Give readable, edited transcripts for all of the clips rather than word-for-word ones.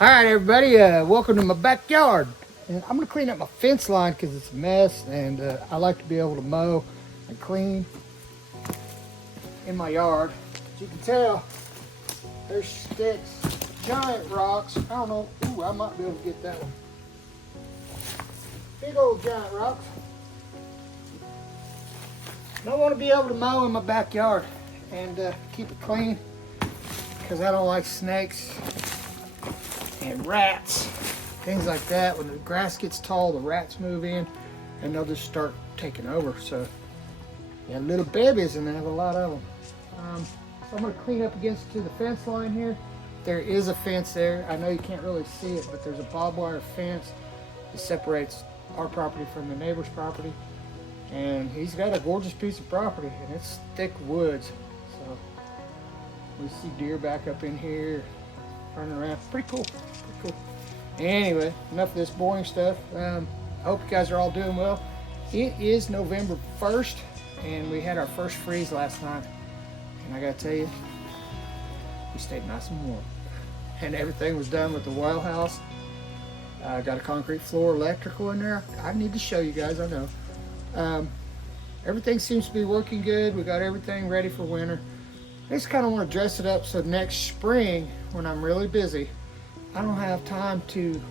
All right, everybody, welcome to my backyard. And I'm gonna clean up my fence line because it's a mess, and I like to be able to mow and clean in my yard. As you can tell, there's sticks, giant rocks. I don't know, ooh, I might be able to get that one. Big old giant rocks. And I want to be able to mow in my backyard and keep it clean because I don't like snakes and rats, things like that. When the grass gets tall, the rats move in and they'll just start taking over. So, yeah, little babies, and they have a lot of them. So I'm going to clean up against to the fence line here. There is a fence there. I know you can't really see it, but there's a barbed wire fence that separates our property from the neighbor's property. And he's got a gorgeous piece of property, and it's thick woods. So we see deer back up in here running around. Pretty cool. Anyway, enough of this boring stuff. I hope you guys are all doing well. It is November 1st, and we had our first freeze last night. And I gotta tell you, we stayed nice and warm. And everything was done with the well house. I got a concrete floor, electrical in there. I need to show you guys, I know. Everything seems to be working good. We got everything ready for winter. I just kind of want to dress it up so next spring, when I'm really busy, I don't have time to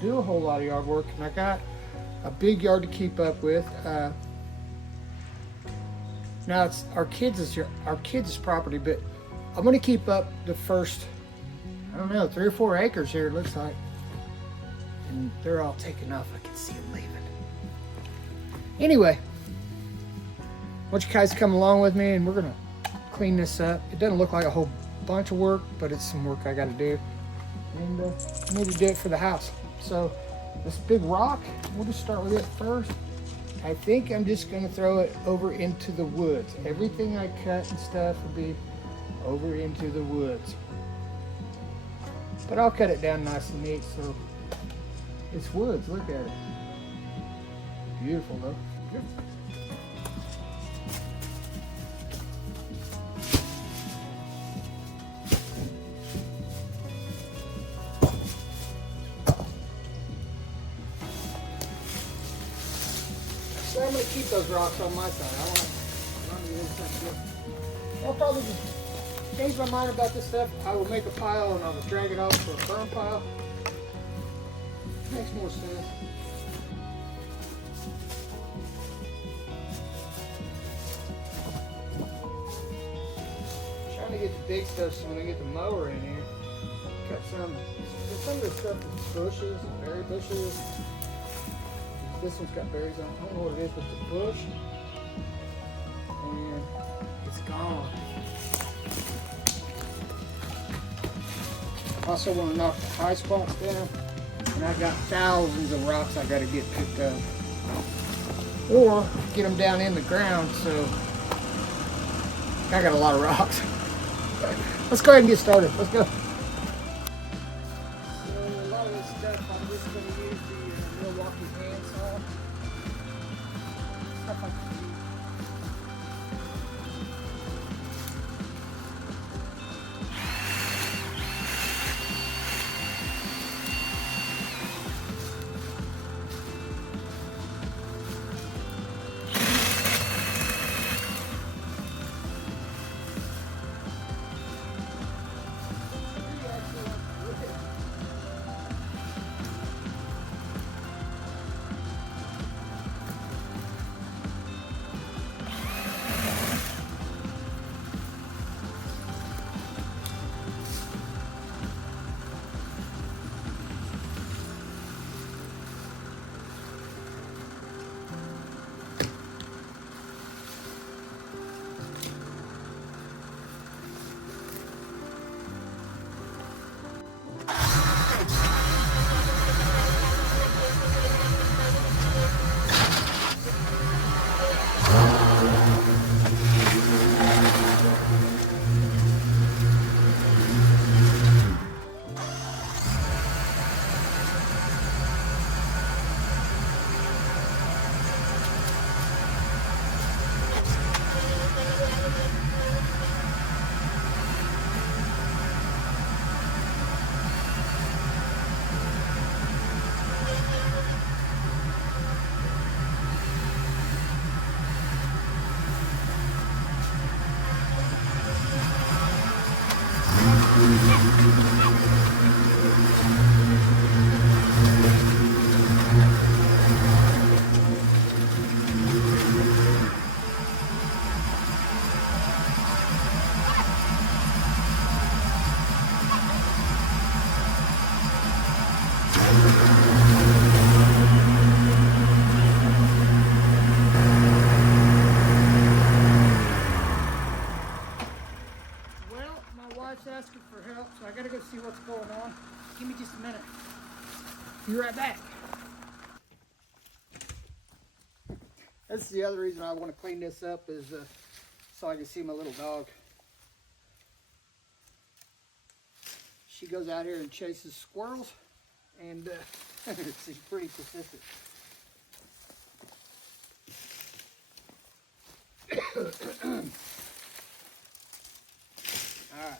do a whole lot of yard work, and I got a big yard to keep up with. Now it's our kids' property, but I'm going to keep up the first, I don't know, 3 or 4 acres here, it looks like. And they're all taking off. I can see them leaving. Anyway, I want you guys to come along with me, and we're going to clean this up. It doesn't look like a whole bunch of work, but it's some work I got to do. And I need to do it for the house. So this big rock, we'll just start with it first. I think I'm just going to throw it over into the woods. Everything I cut and stuff will be over into the woods. But I'll cut it down nice and neat so it's woods. Look at it. Beautiful though. Beautiful. So I'm going to keep those rocks on my side. I want the inside. I'll probably just change my mind about this stuff. I will make a pile and I will drag it off for a burn pile. Makes more sense. Trying to get the big stuff so when I get the mower in here, cut some of the stuff that's bushes and berry bushes. This one's got berries on it. I don't know what it is, but the bush, and it's gone. Also want to knock the high spots down, and I got thousands of rocks I got to get picked up, or get them down in the ground. So I got a lot of rocks. Let's go ahead and get started. Let's go. So a lot of this stuff I'm just going to use the Milwaukee handsaw. Stuff I can use. Asking for help, so I gotta go see what's going on. Give me just a minute. Be right back. That's the other reason I want to clean this up is so I can see my little dog. She goes out here and chases squirrels, and she's pretty persistent. All right.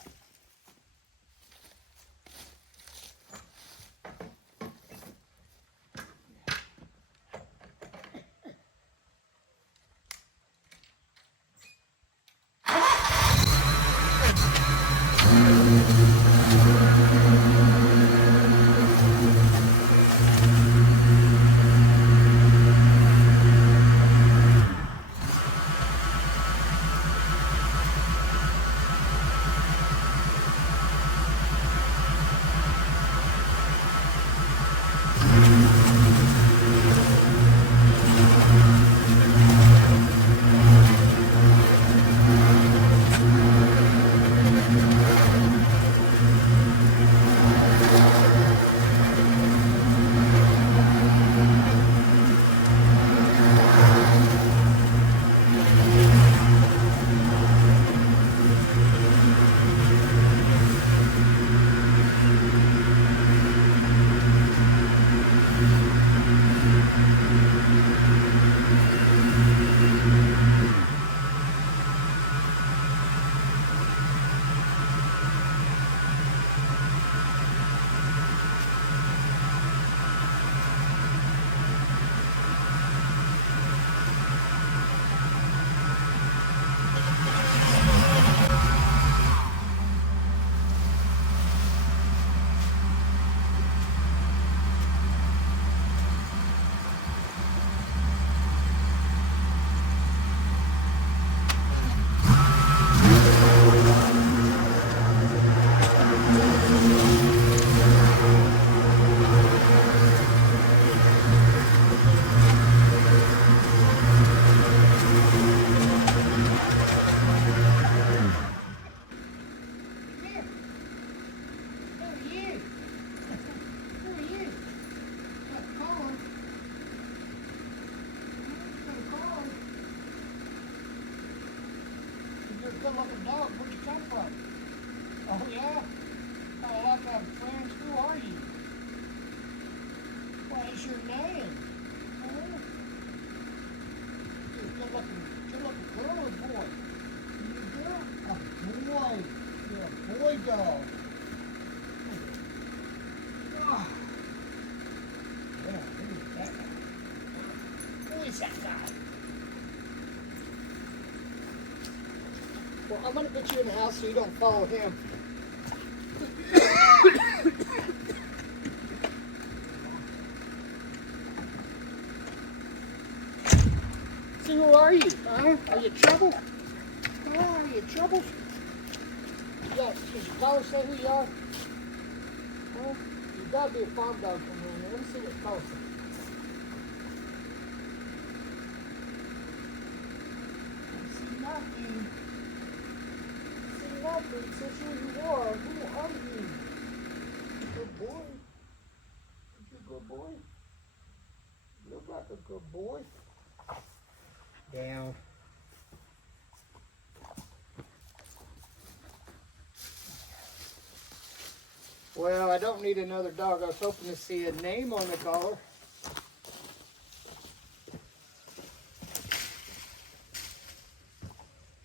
Good looking dog. Where'd you come from? Oh yeah? Oh, I like having friends. Who are you? What is your name? Huh? You're a good looking girl or boy? You're a girl? A boy. You're a boy dog. Oh. Yeah, look at that guy. Who is that guy? Well, I'm going to put you in the house so you don't follow him. See, who are you? Huh? Are you in trouble? Are you in trouble? Yeah, does your collar say who you are? Huh? You've got to be a farm dog from around here. Let me see what the collar says. I see nothing. Nothing, says who you are. Who are you? Good boy. You a good boy? You look like a good boy. Down. Well, I don't need another dog. I was hoping to see a name on the collar.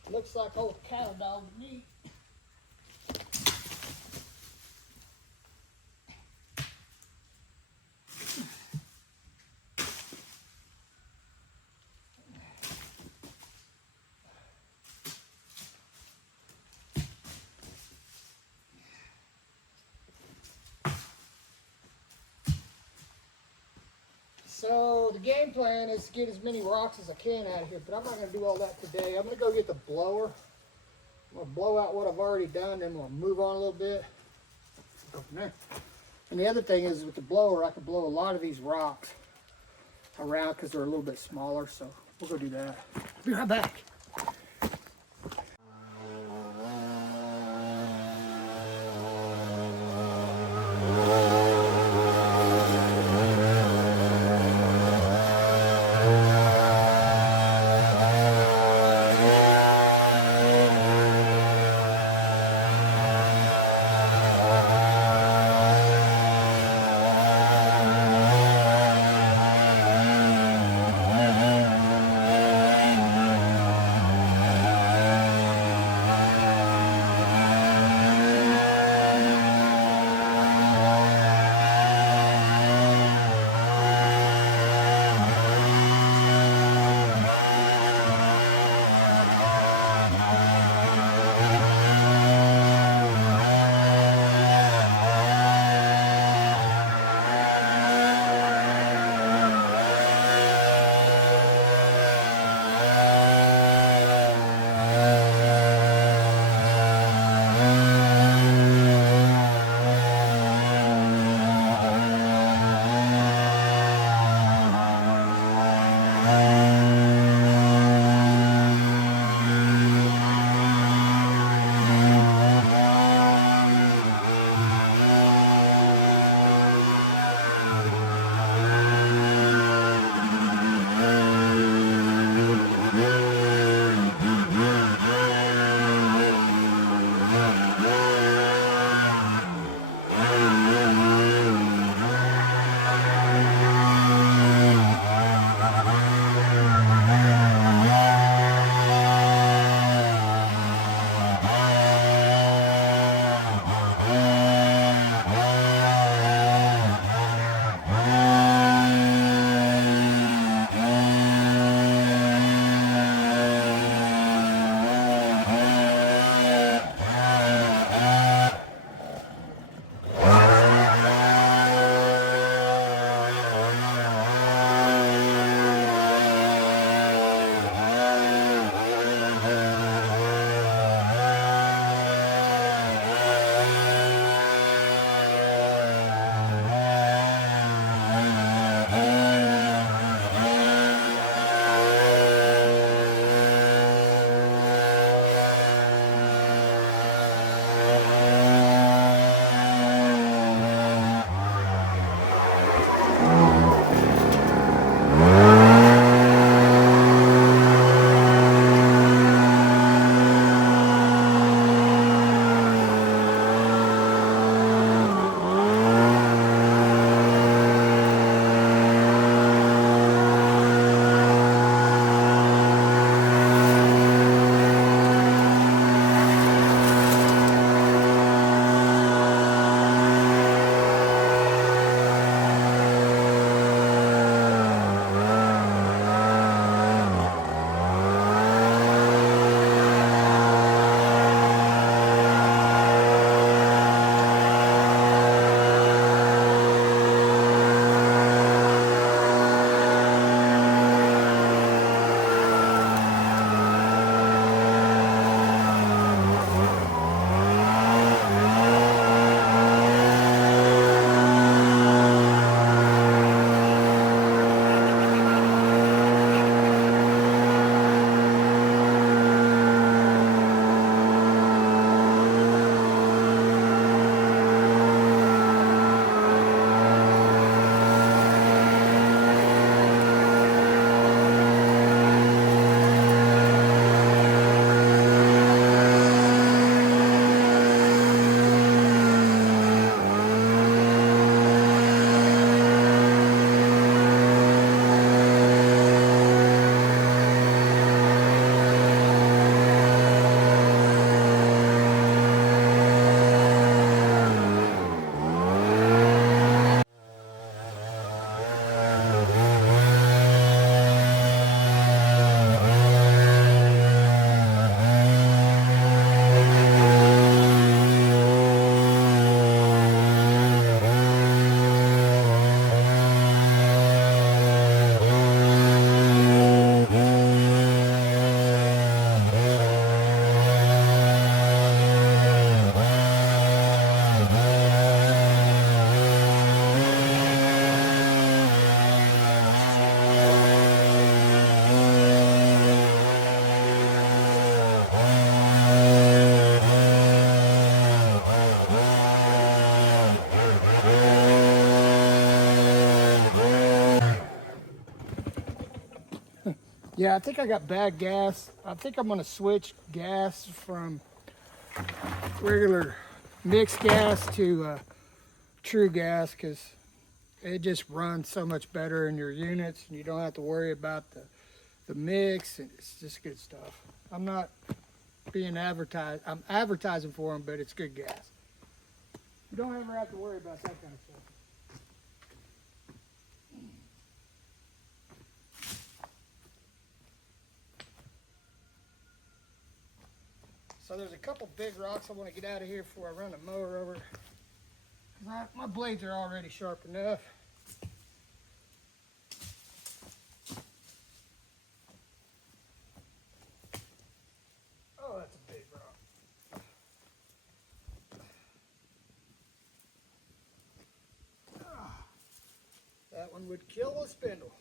Looks like old cattle dog to me. So the game plan is to get as many rocks as I can out of here, but I'm not going to do all that today. I'm going to go get the blower. I'm going to blow out what I've already done, then we'll move on a little bit. Go from there. And the other thing is with the blower, I can blow a lot of these rocks around because they're a little bit smaller, so we'll go do that. Be right back. Yeah, I think I got bad gas. I think I'm gonna switch gas from regular mixed gas to true gas because it just runs so much better in your units and you don't have to worry about the mix, and it's just good stuff. I'm not being advertised. I'm advertising for them, but it's good gas. You don't ever have to worry about that kind of stuff. So there's a couple big rocks I want to get out of here before I run the mower over. My blades are already sharp enough. Oh, that's a big rock. That one would kill a spindle.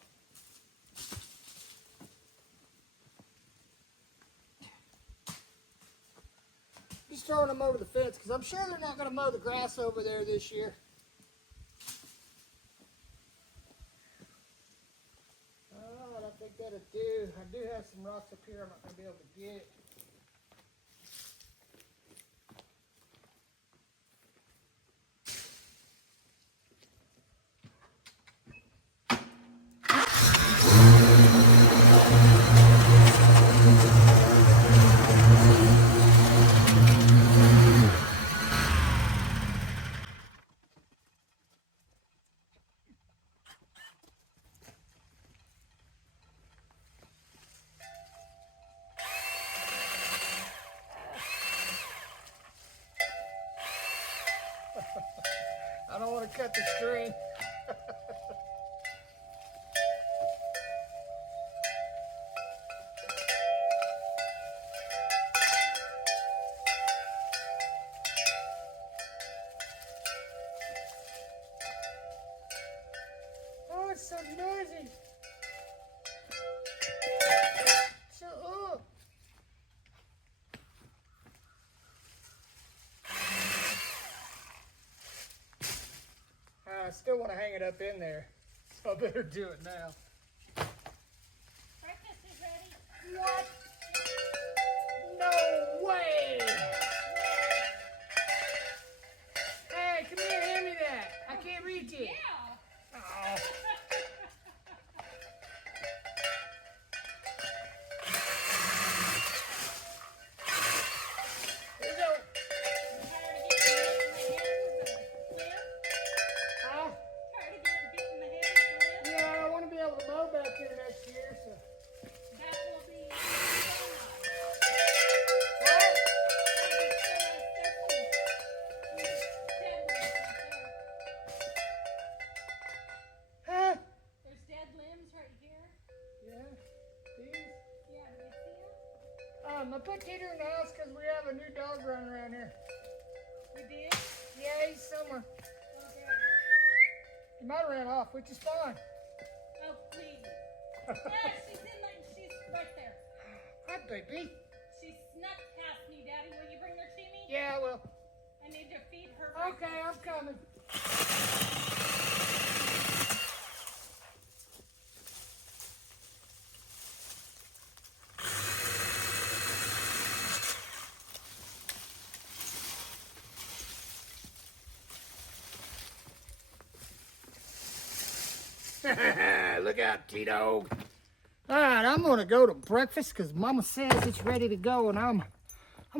Just throwing them over the fence because I'm sure they're not going to mow the grass over there this year. Oh, I don't think that'll do. I do have some rocks up here I'm not going to be able to get. I don't want to cut the string. Oh, it's so noisy. So, oh. I still want to hang it up in there, so I better do it now. Breakfast is ready. What? No way! Hey, come here, hand me that. I can't reach it. Yeah. Oh. Here we go. I'm tired of getting hit in the head with a whip. Huh? Tired of getting hit in the head with a whip. Yeah, I want to be able to mow back here next year, so. That will be so What? nice. Huh? There's dead limbs right here. Yeah. These. Yeah, do you see them? I put Teeter in the house because we have a new dog running around here. We did? Yeah, he's somewhere. Okay. He might have ran off, which is fine. Oh, please. Yeah, she's right there. Hi, baby. She snuck past me, Daddy. Will you bring her to me? Yeah, well. I need to feed her. Okay, I'm coming. Look out, T-Dog. All right, I'm gonna go to breakfast because Mama says it's ready to go, and I'm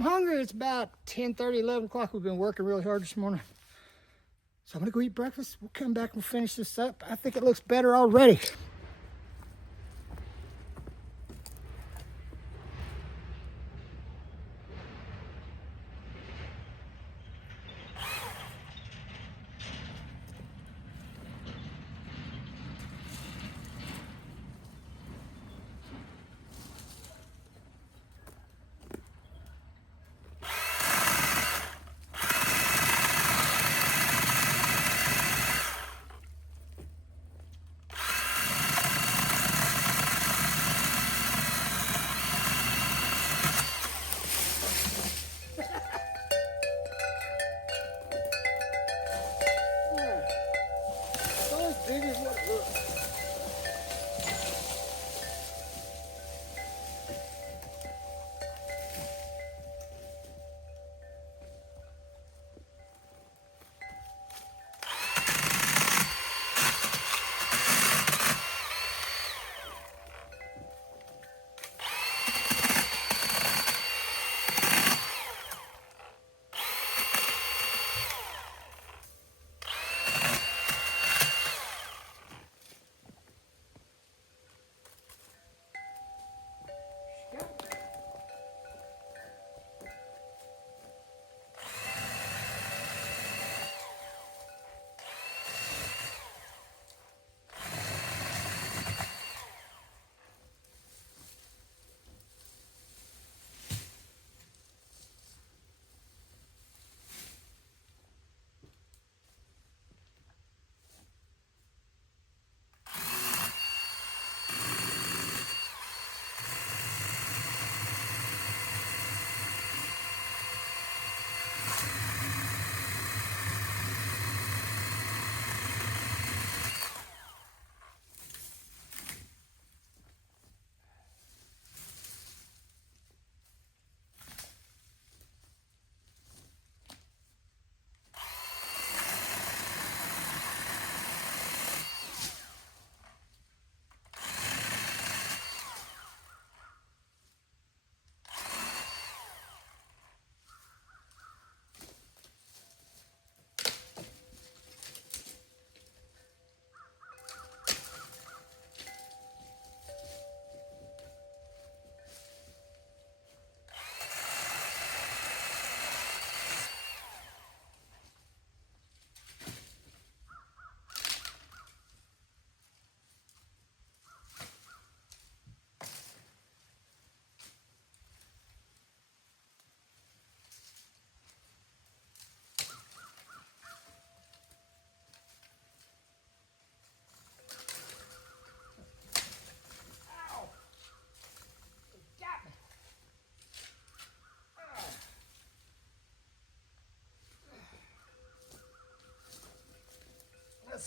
hungry. It's about 10:30, 11 o'clock. We've been working really hard this morning. So I'm gonna go eat breakfast. We'll come back and finish this up. I think it looks better already.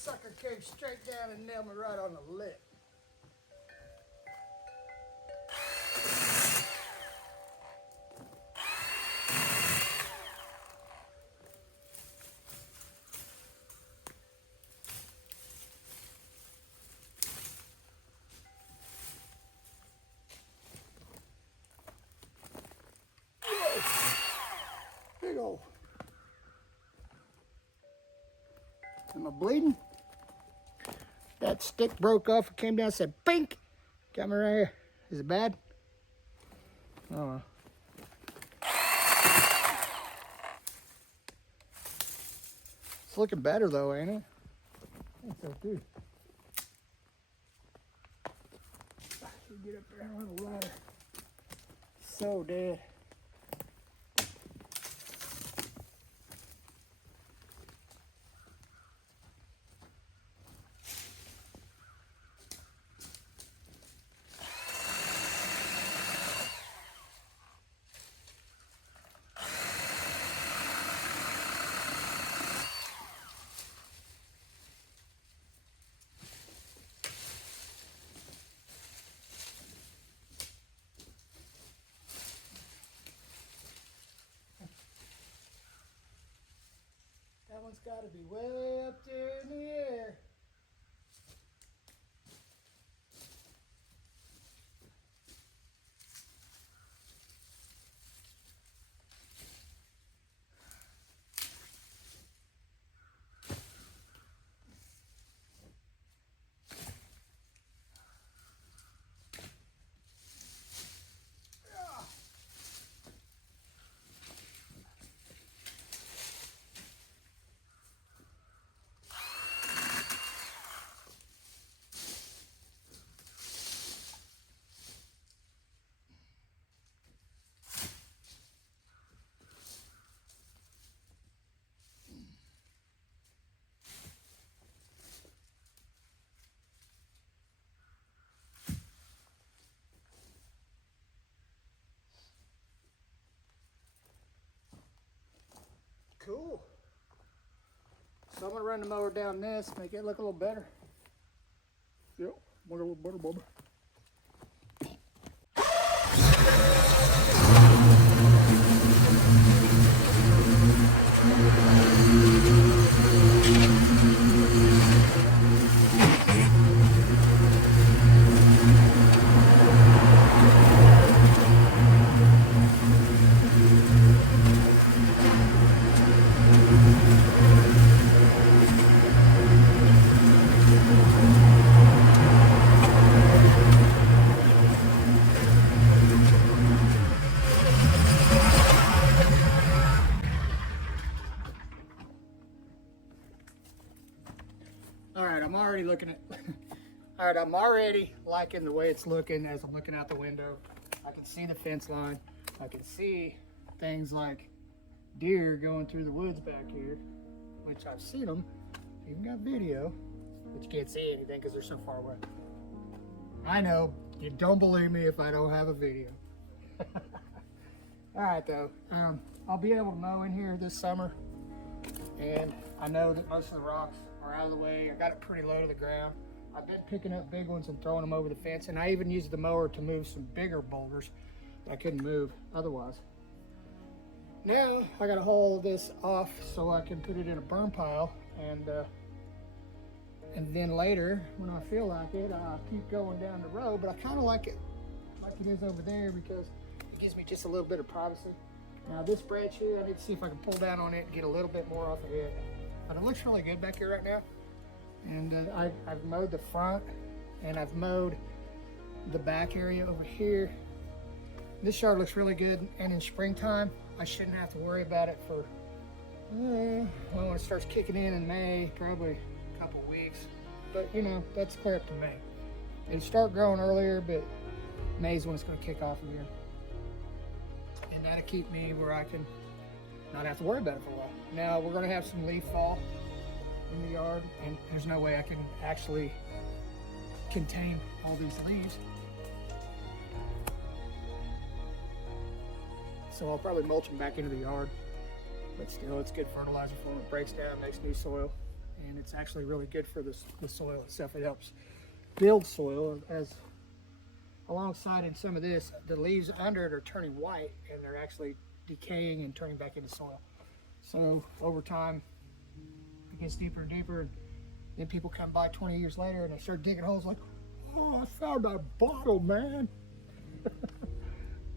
sucker came straight down and nailed me right on the lip. Big ol'. Am I bleeding? That stick broke off. It came down and said, pink. Got me right here. Is it bad? Oh. It's looking better though, ain't it? I think so too. Get up there on the ladder. So dead. That one's got to be way up there in the air. Cool. So I'm gonna run the mower down this, make it look a little better. Yep, want a little better, Bubba. Alright, I'm already looking at Alright, I'm already liking the way it's looking as I'm looking out the window. I can see the fence line. I can see things like deer going through the woods back here, which I've seen them. Even got video, but you can't see anything because they're so far away. I know, you don't believe me if I don't have a video. Alright though, I'll be able to mow in here this summer, and I know that most of the rocks are out of the way. I got it pretty low to the ground. I've been picking up big ones and throwing them over the fence, and I even used the mower to move some bigger boulders that I couldn't move otherwise. Now I got to haul this off so I can put it in a burn pile, and then later when I feel like it, I'll keep going down the road. But I kind of like it is over there because it gives me just a little bit of privacy. Now this branch here, I need to see if I can pull down on it and get a little bit more off of it. But it looks really good back here right now. And I've mowed the front, and I've mowed the back area over here. This yard looks really good, and in springtime, I shouldn't have to worry about it for, well, when it starts kicking in May, probably a couple weeks. But you know, that's clear up to May. It'll start growing earlier, but May's when it's gonna kick off again. And that'll keep me where I can not have to worry about it for a while. Now, we're gonna have some leaf fall in the yard, and there's no way I can actually contain all these leaves. So I'll probably mulch them back into the yard, but still it's good fertilizer for them. It breaks down, makes new soil, and it's actually really good for the soil itself. It helps build soil. As alongside in some of this, the leaves under it are turning white, and they're actually decaying and turning back into soil. So over time, it gets deeper and deeper. And then people come by 20 years later and they start digging holes like, oh, I found a bottle, man.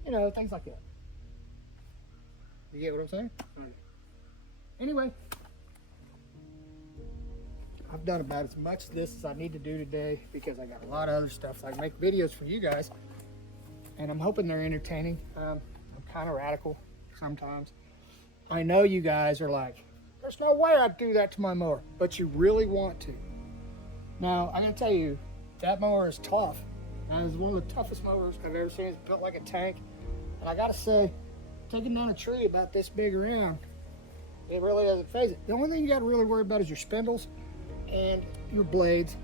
You know, things like that. You get what I'm saying? Anyway, I've done about as much of this as I need to do today because I got a lot of other stuff. I make videos for you guys, and I'm hoping they're entertaining. I'm kind of radical sometimes. I know you guys are like, there's no way I'd do that to my mower, but you really want to. Now, I gotta tell you, that mower is tough. That is one of the toughest mowers I've ever seen. It's built like a tank. And I gotta say, taking down a tree about this big around, it really doesn't phase it. The only thing you gotta really worry about is your spindles and your blades.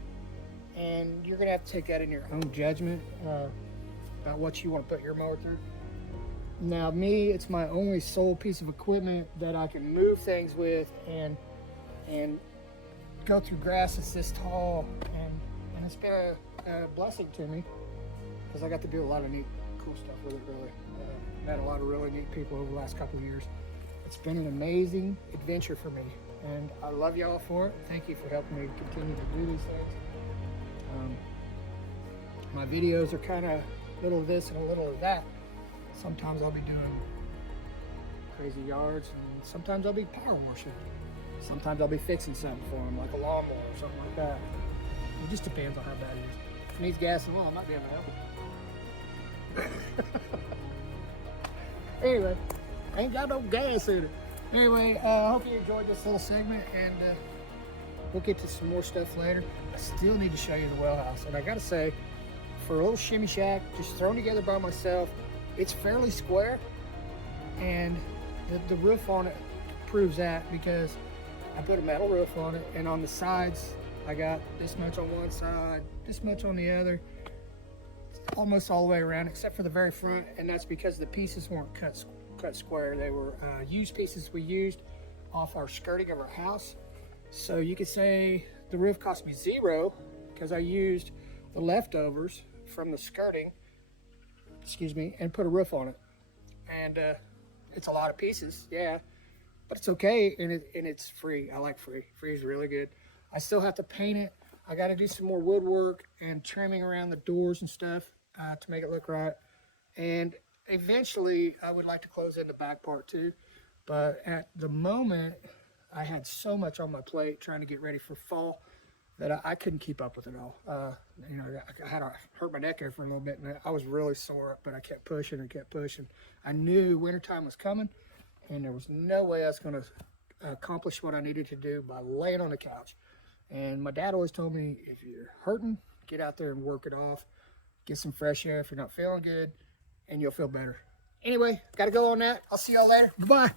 And you're gonna have to take that in your own judgment about what you want to put your mower through. Now me, it's my only sole piece of equipment that I can move things with and go through grass that's this tall, and it's been a blessing to me because I got to do a lot of neat, cool stuff with it. Really, met a lot of really neat people over the last couple of years. It's been an amazing adventure for me, and I love y'all for it. Thank you for helping me continue to do these things. My videos are kind of a little of this and a little of that. Sometimes I'll be doing crazy yards, and sometimes I'll be power washing. Sometimes I'll be fixing something for them, like a lawnmower or something like that. It just depends on how bad it is. If it needs gas and oil, I might be able to help it. Anyway, I ain't got no gas in it. Anyway, I hope you enjoyed this little segment, and we'll get to some more stuff later. I still need to show you the well house, and I gotta say, for a little shimmy shack, just thrown together by myself, it's fairly square, and the roof on it proves that because I put a metal roof on it, and on the sides I got this much on one side, this much on the other, almost all the way around except for the very front, and that's because the pieces weren't cut square. They were used pieces we used off our skirting of our house. So you could say the roof cost me $0 because I used the leftovers from the skirting, and put a roof on it. And it's a lot of pieces, yeah, but it's okay, and it's free. I like free. Free is really good. I still have to paint it. I got to do some more woodwork and trimming around the doors and stuff to make it look right. And eventually, I would like to close in the back part too. But at the moment, I had so much on my plate trying to get ready for fall that I couldn't keep up with it all. I had to hurt my neck there for a little bit, and I was really sore, but I kept pushing and kept pushing. I knew wintertime was coming, and there was no way I was going to accomplish what I needed to do by laying on the couch. And my dad always told me, if you're hurting, get out there and work it off. Get some fresh air if you're not feeling good, and you'll feel better. Anyway, got to go on that. I'll see y'all later. Bye-bye.